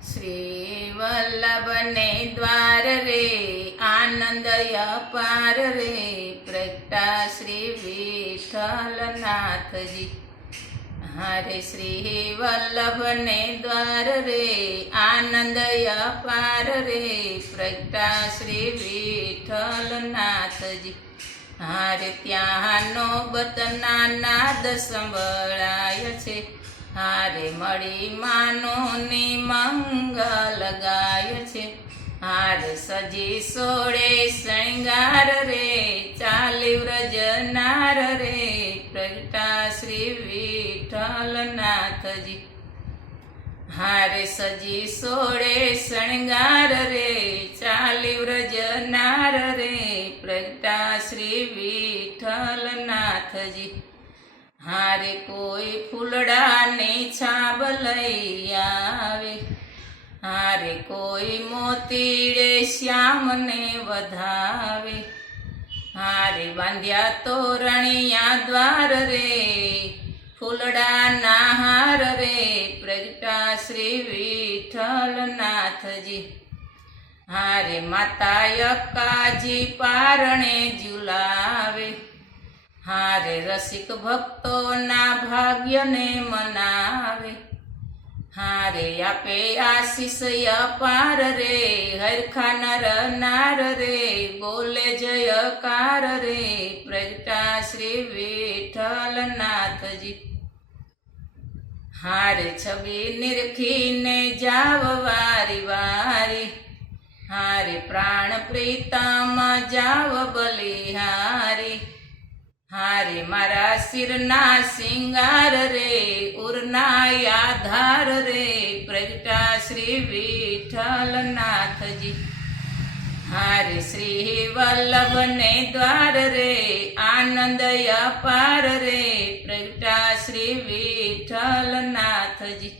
શ્રી વલ્લભને દ્વાર રે આનંદ અપાર રે પ્રગટા શ્રી વિઠ્ઠલનાથજી. હરે શ્રી વલ્લભને દ્વાર રે આનંદ અપાર રે પ્રગટા શ્રી વિઠ્ઠલનાથજી. હારે ત્યાંનો બતના નાદ સંભળાય છે, હારે મળી માનોની મંગલ ગાય છે. હારે સજી સોળે શણગાર રે ચાલી વ્રજનાર રે પ્રગટા શ્રી વિઠ્ઠલનાથજી. હારે સજી સોળે શણગાર રે ચાલી વ્રજનાર રે પ્રગટા શ્રી વિઠ્ઠલનાથજી. હારે કોઈ ફૂલડાની છાબ લઈ આવે, હારે કોઈ મોતીડે શ્યામને વધાવે. હારે બાંધ્યા તોરણિયા દ્વાર રે ફૂલડાના હાર રે પ્રગટા શ્રી વિઠ્ઠલનાથજી. હારે માતા યક્કાજી પારણે ઝુલાવે, હારે રસિક ભક્તોના ભાગ્યને મનાવે. હારે આપે આશીષ અપાર રે હરખા નર નાર રે બોલે જયકાર રે પ્રગટા શ્રી વિઠ્ઠલનાથજી. હારે છબી નિરખીને જાવ વારી વારી, હારે પ્રાણ પ્રીતમ જાવ બલિહારી. હારે મારા શિરના સિંગાર રે ઉરના આધાર રે પ્રગટા શ્રી વિઠ્ઠલનાથજી. હારે શ્રી વલ્લભને દ્વાર રે આનંદ અપાર રે પ્રગટા શ્રી વિઠ્ઠલનાથજી.